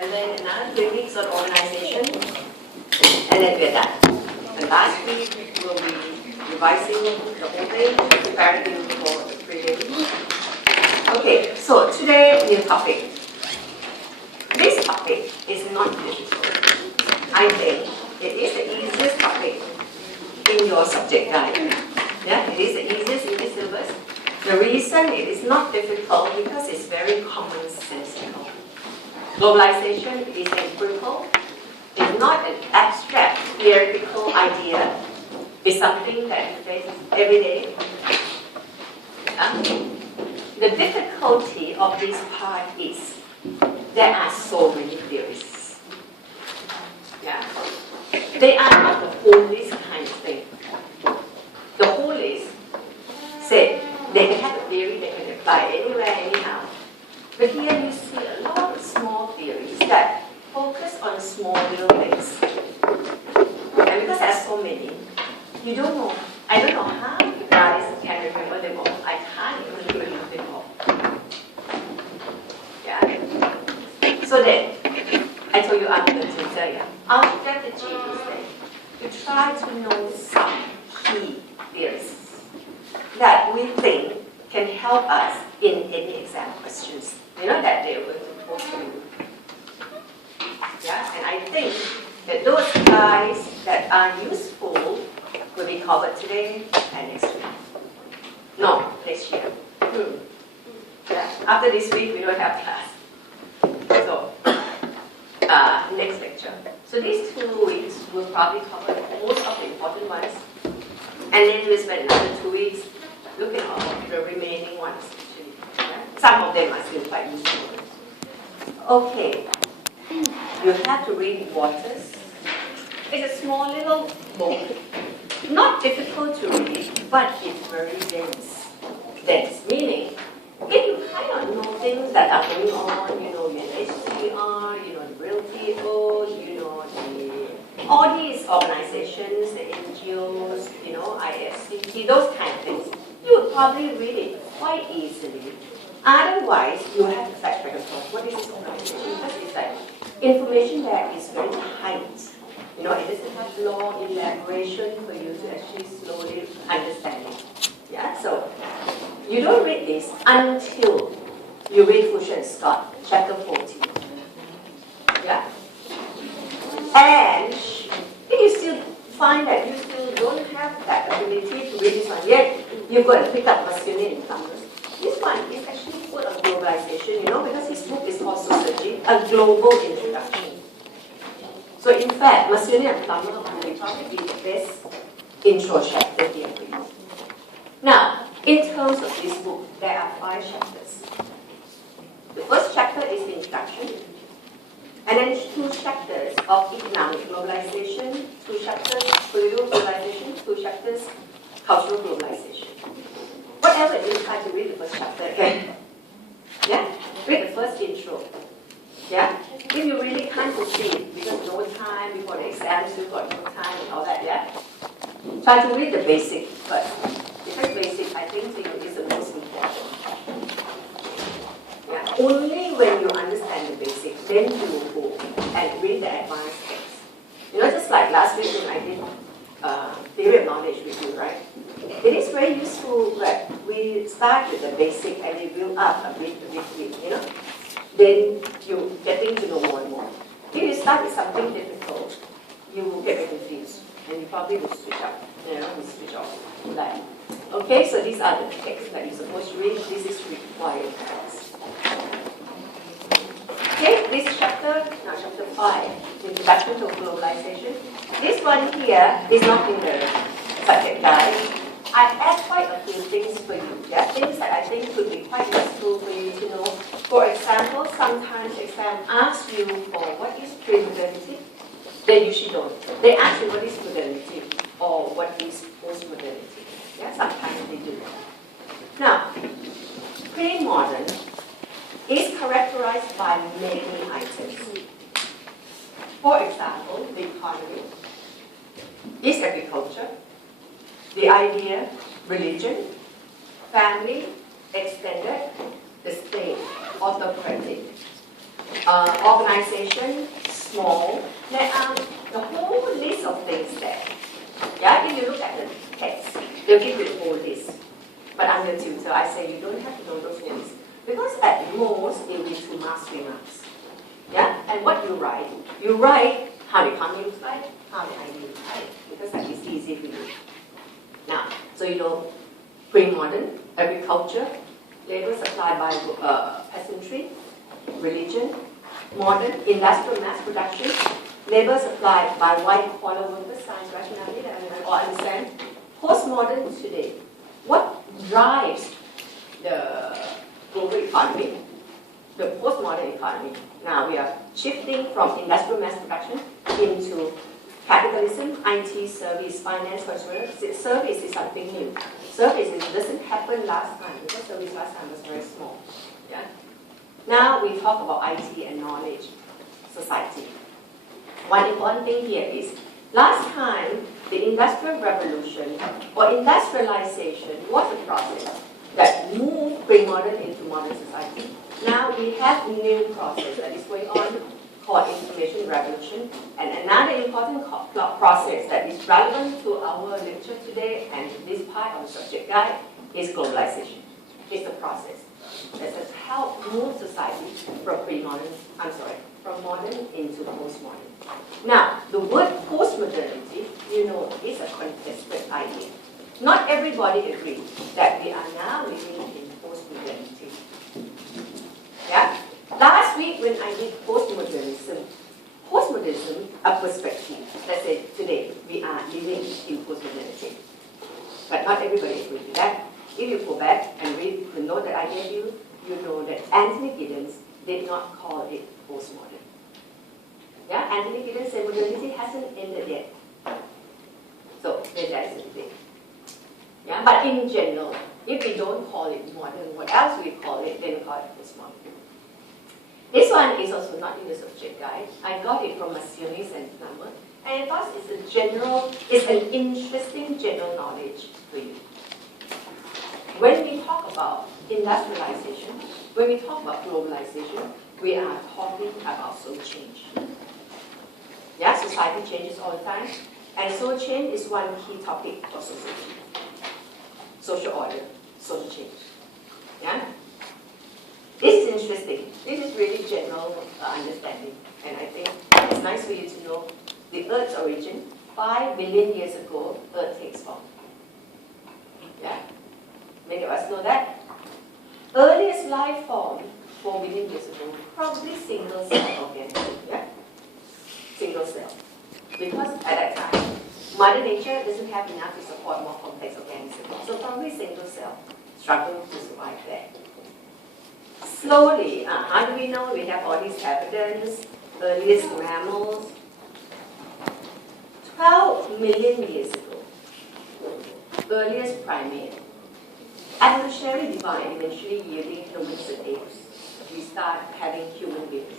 And then another 3 weeks on organization, and then we're done. And last week we'll be revising the whole thing, preparing you for the prelim. Okay, so today new topic. This topic is not difficult. I think it is the easiest topic in your subject guide. Yeah, it is the easiest in this syllabus. The reason it is not difficult because it's very commonsensical. Globalization is empirical. It's not an abstract theoretical idea. It's something that you face every day. The difficulty of this part is there are so many theories. Yeah. They are not the whole list kind of thing. The whole list said they can have a theory, they can apply anywhere, anyhow. But here you see a lot of small theories that focus on small little things. And because there are so many, you don't know. I don't know how you guys can remember them all. I can't even remember them all. Yeah. So then, I told you I'm the tutor. Yeah. Our strategy is that you try to know some key theories that we think can help us in any exam questions. You know that they were supposed to do. Yeah, and I think that those guys that are useful will be covered today and next week. No, next year. Yeah. After this week, we don't have class. So, next lecture. So these 2 weeks will probably cover most of the important ones. And then we'll spend another 2 weeks looking at the remaining ones. Yeah? Some of them are still quite useful. Okay. You have to read Waters. It's a small little book. Not difficult to read, but it's very dense. Dense, meaning, if you kind of know things that are going on, you know UNHCR, you know the WorldTO, you know all these organizations, the NGOs, you know, IFCT, those kind of things, you would probably read it quite easily. Otherwise, you have to fact check and forth. What is this organization? Because it's like information there is very tight. You know, it doesn't have long elaboration for you to actually slowly understand it. Yeah, so you don't read this until you read Fuchs and Scott, chapter 14. Yeah? And if you still find that you still don't have that ability to read this one yet, you've got to pick up Masculine and Plumbers. This one is actually full of globalization, you know, because his book is called Sociology, a global introduction. So in fact, Masculine and Plummer will probably be the best intro chapter here for you. Now, in terms of this book, there are 5 chapters. The first chapter is the introduction, and then 2 chapters of economic globalization, 2 chapters political globalization, 2 chapters cultural globalization. Whatever it is, try to read the first chapter again. Yeah? Read the first intro. Yeah? If you really can't proceed, because no time before the exams, you've got no time and all that, yeah? Try to read the basic first. Because basic, I think, to you is the most important. Yeah? Only when you understand the basic, then you will go and read the advanced text. You know, just like last week when I did theory of knowledge with you, right? It is very useful that we start with the basic and we build up a bit, you know? Then you're getting to know more and more. If you start with something difficult, you will get very confused and you probably will switch up, you know, switch off. Like, okay, so these are the texts that you're supposed to read. This is required text. Okay, this chapter, now chapter 5, Introduction to Globalization. This one here is not in the subject guide. I add quite a few things for you. Yeah, things that I think could be quite useful for you to know. For example, sometimes exam asks you for what is pre-modernity. They usually don't. They ask you what is modernity or what is post-modernity. Yeah, sometimes they do. Now, pre-modern is characterized by many items. For example, the economy is agriculture. The idea, religion, family, extended, the state, autocratic. Organization, small. There are the whole list of things there. Yeah, if you look at the text, they'll give you the whole list. But under tutor, I say you don't have to know those names. Because at most, it will be 2 marks, 3 marks. Yeah, and what you write how the economy looks like, how the idea looks like, because that is easy for you. Now, so you know, pre-modern, agriculture, labor supplied by peasantry, religion, modern, industrial mass production, labor supplied by white-collar workers, science, rationality, and all understand. Postmodern today, what drives the global economy? The postmodern economy. Now we are shifting from industrial mass production into capitalism, IT, service, finance, consumer. Service is something new. Service doesn't happen last time because service last time was very small. Yeah. Now we talk about IT and knowledge society. One important thing here is last time the Industrial Revolution or industrialization was a process that moved pre-modern into modern society. Now we have a new process that is going on called information revolution, and another important process that is relevant to our lecture today and this part of the subject guide is globalization. It's a process that has helped move society from modern into postmodern. Now, the word postmodernity, you know, is a contested idea. Not everybody agrees that we are now living in postmodernity. Yeah? Last week when I did postmodernism, a perspective. Let's say today we are living in postmodernity. But not everybody agrees with that. If you go back and read the note that I gave you, you know that Anthony Giddens did not call it postmodern. Yeah, Anthony Giddens said modernity hasn't ended yet. So then that is the thing. Yeah, but in general, if we don't call it modern, what else we call it, then we call it postmodern. This one is also not in the subject guide. I got it from a series and number, and I thought it's an interesting general knowledge for you. When we talk about industrialization, when we talk about globalization, we are talking about social change. Yeah, society changes all the time, and social change is one key topic of social change. Social order, social change. Yeah? This is interesting. This is really general understanding, and I think it's nice for you to know the Earth's origin. 5 billion years ago, Earth takes form. Yeah? Many of us know that. Earliest life form, 4 billion years ago, probably single cell organism. Yeah? Single cell. Because at that time, Mother Nature doesn't have enough to support more complex organisms. So probably single cell struggle to survive there. Slowly, how do we know? We have all these evidence, earliest mammals. 12 million years ago, earliest primate. Evolutionary divide eventually yielding humans and apes. We start having human beings.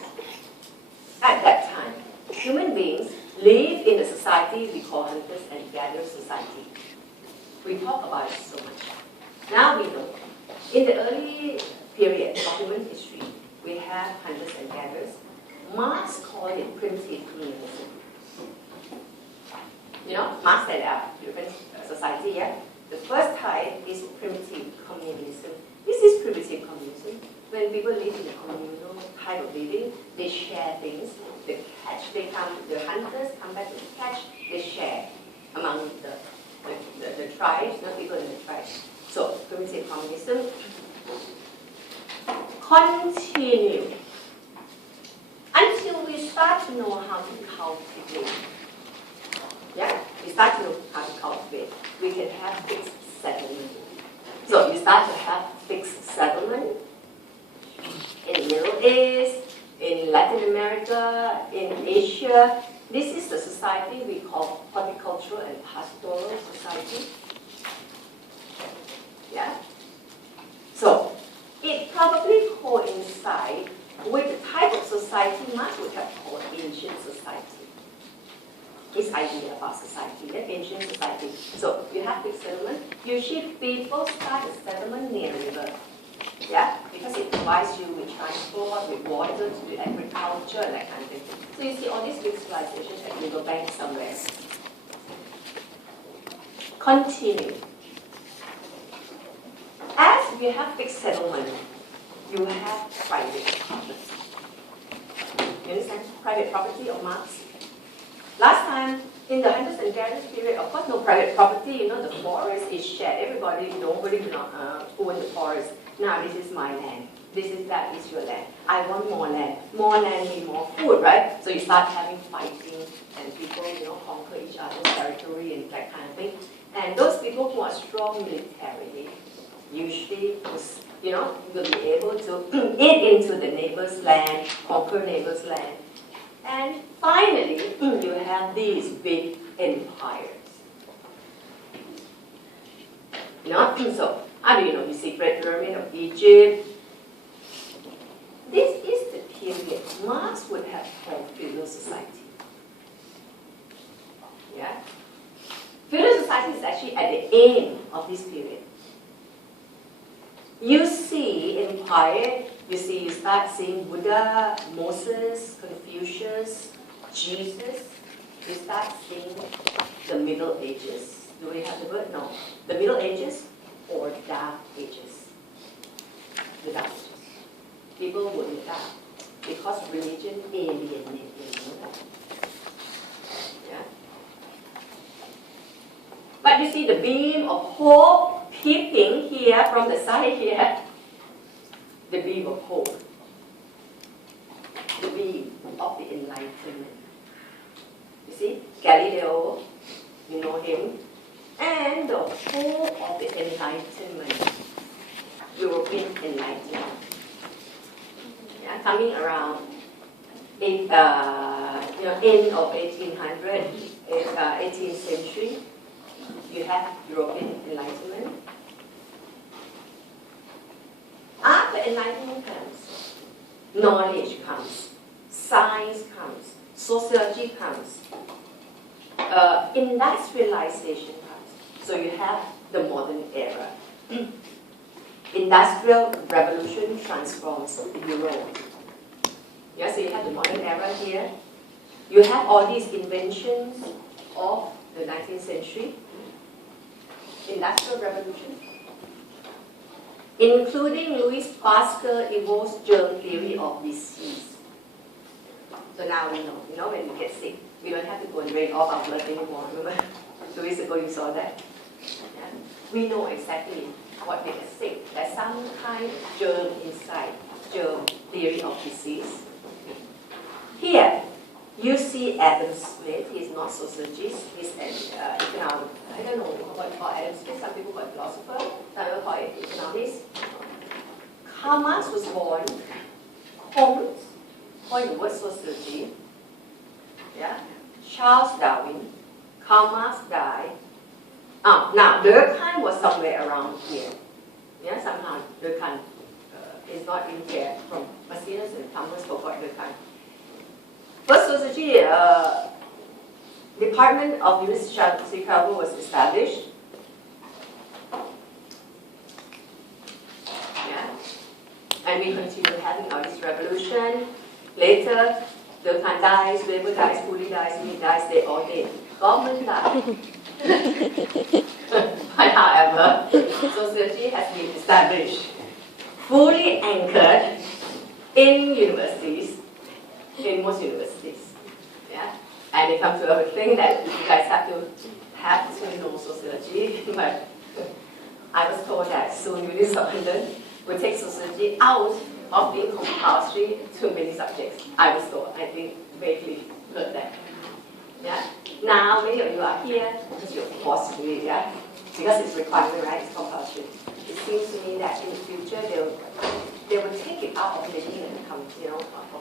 At that time, human beings live in a society we call hunters and gatherers society. We talk about it so much. Now we know. In the early period of human history, we have hunters and gatherers. Marx called it primitive communism. You know, Marx set up different society, yeah? The first type is primitive communism. This is primitive communism. When people live in a communal type of living, they share things. The hunters come back to catch, they share among the tribes, not people in the tribes. So, primitive communism continue until we start to know how to cultivate. Yeah, we start to know how to cultivate. We can have fixed settlement. So, we start to have fixed settlement in the Middle East, in Latin America, in Asia. This is the society we call horticultural and pastoral society. Yeah? So, it probably coincides with the type of society Marx would have called ancient society. His idea about society, the ancient society. So, you have fixed settlement. Usually people start a settlement near a river. Yeah, because it provides you with transport, with water to do agriculture, and that kind of thing. So you see all these big civilizations at riverbank somewhere. Continue. As you have fixed settlement, you have private property. You understand? Private property of Marx. Last time, in the hunters and gatherers period, of course, no private property. You know, the forest is shared. Everybody, nobody cannot own the forest. Now, this is my land. That is your land. I want more land. More land means more food, right? So you start having fighting, and people, conquer each other's territory and that kind of thing. And those people who are strong militarily, usually, will be able to eat into the neighbor's land, conquer neighbor's land. And finally, you have these big empires. So, how do you know the secret pyramid of Egypt? This is the period Marx would have called feudal society. Yeah? Feudal society is actually at the end of this period. You see empire, you start seeing Buddha, Moses, Confucius, Jesus. You start seeing the Middle Ages. Do we have the word? No. The Middle Ages or Dark Ages. The Dark Ages. People would die because religion alienated them. Yeah. But you see the beam of hope peeping here from the side here. The beam of hope. The beam of the Enlightenment. You see, Galileo, you know him, and the hope of the Enlightenment, European Enlightenment. Yeah, coming around end of 1800, 18th century, you have European Enlightenment. After Enlightenment comes, knowledge comes, science comes, sociology comes, industrialization comes. So you have the modern era. Industrial revolution transforms Europe. Yeah, so you have the modern era here. You have all these inventions of the 19th century. Industrial revolution. Including Louis Pasteur-Evo's germ theory of disease. So now we know when we get sick, we don't have to go and drain off our blood anymore. Remember, 2 weeks ago you saw that? Yeah. We know exactly what makes us sick. There's some kind of germ inside, germ theory of disease. Here, you see Adam Smith. He's not sociologist. He's an economic. I don't know what to call Adam Smith. Some people call it philosopher. Some people call it economist. Karl Marx was born. Holmes coined the word sociology. Yeah. Charles Darwin. Karl Marx died. Now Durkheim was somewhere around here. Yeah, somehow Durkheim is not in here. From Maecenas and Thomas forgot Durkheim. First sociology department of University of Chicago was established. Yeah. And we continue having our this revolution. Later, Durkheim dies, Weber dies, Cooley dies, Smith dies, they all dead. Government died. But however, sociology has been established, fully anchored in universities, in most universities. Yeah? And it comes to a thing that you guys have to know sociology, but I was told that soon University of London will take sociology out of being compulsory to many subjects. I was told, I think vaguely heard that. Yeah? Now many of you are here because you're forced to it, yeah? Because it's requirement, right? It's compulsory. It seems to me that in the future they will take it out of making it become,